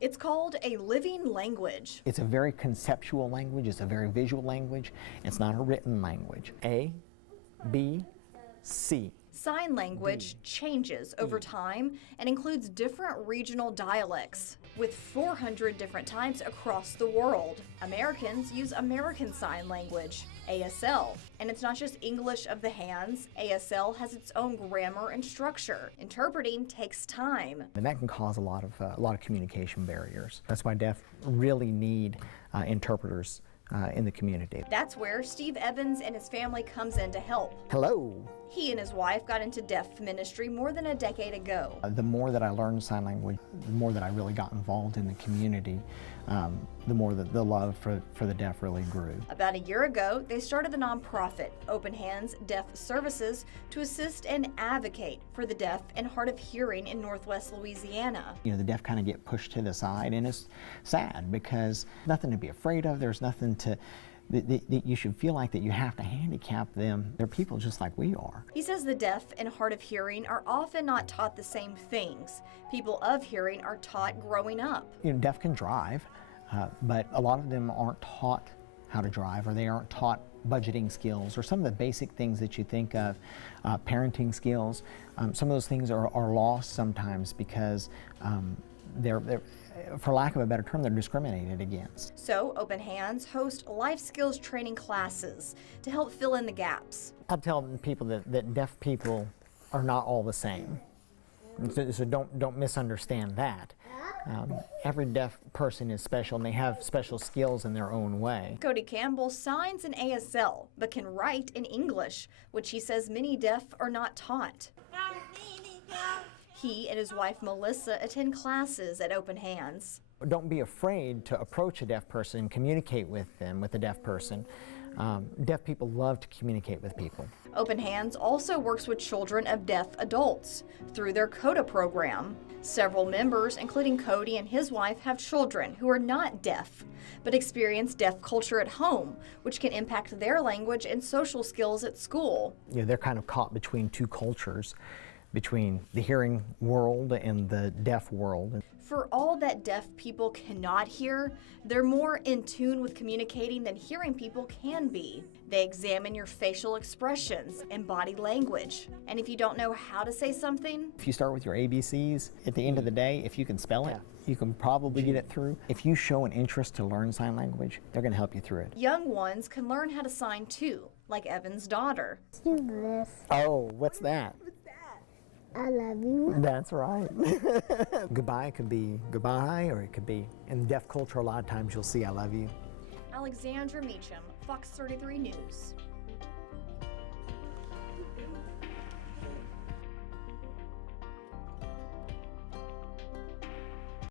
It's called a living language. It's a very conceptual language, it's a very visual language, it's not a written language. A, B, C. Sign language changes over time and includes different regional dialects, with 400 different types across the world. Americans use American Sign Language, ASL, and it's not just English of the hands. ASL has its own grammar and structure. Interpreting takes time. And that can cause a lot of communication barriers. That's why deaf really need interpreters in the community. That's where Steve Evans and his family comes in to help. Hello. He and his wife got into deaf ministry more than a decade ago. The more that I learned sign language, the more that I really got involved in the community, the more that the love for the deaf really grew. About a year ago, they started the nonprofit Open Hands Deaf Services to assist and advocate for the deaf and hard of hearing in Northwest Louisiana. You know, the deaf kind of get pushed to the side, and it's sad because nothing to be afraid of. There's nothing that you should feel like that you have to handicap them. They're people just like we are. He says the deaf and hard of hearing are often not taught the same things. People of hearing are taught growing up. You know, deaf can drive, but a lot of them aren't taught how to drive, or they aren't taught budgeting skills, or some of the basic things that you think of, parenting skills. Some of those things are lost sometimes because they're, for lack of a better term, they're discriminated against. So Open Hands hosts life skills training classes to help fill in the gaps. I tell people that deaf people are not all the same. So don't misunderstand that. Every deaf person is special, and they have special skills in their own way. Cody Campbell signs in ASL, but can write in English, which he says many deaf are not taught. He and his wife Melissa attend classes at Open Hands. Don't be afraid to approach a deaf person, communicate with them, with a deaf person. Deaf people love to communicate with people. Open Hands also works with children of deaf adults through their CODA program. Several members, including Cody and his wife, have children who are not deaf, but experience deaf culture at home, which can impact their language and social skills at school. You know, they're kind of caught between two cultures, between the hearing world and the deaf world. For all that deaf people cannot hear, they're more in tune with communicating than hearing people can be. They examine your facial expressions and body language. And if you don't know how to say something, if you start with your ABCs, at the end of the day, if you can spell it, you can probably get it through. If you show an interest to learn sign language, they're going to help you through it. Young ones can learn how to sign too, like Evan's daughter. Do this. Oh, what's that? I love you. That's right. Goodbye could be goodbye, or it could be, in deaf culture, a lot of times you'll see I love you. Alexandra Meacham, Fox 33 News.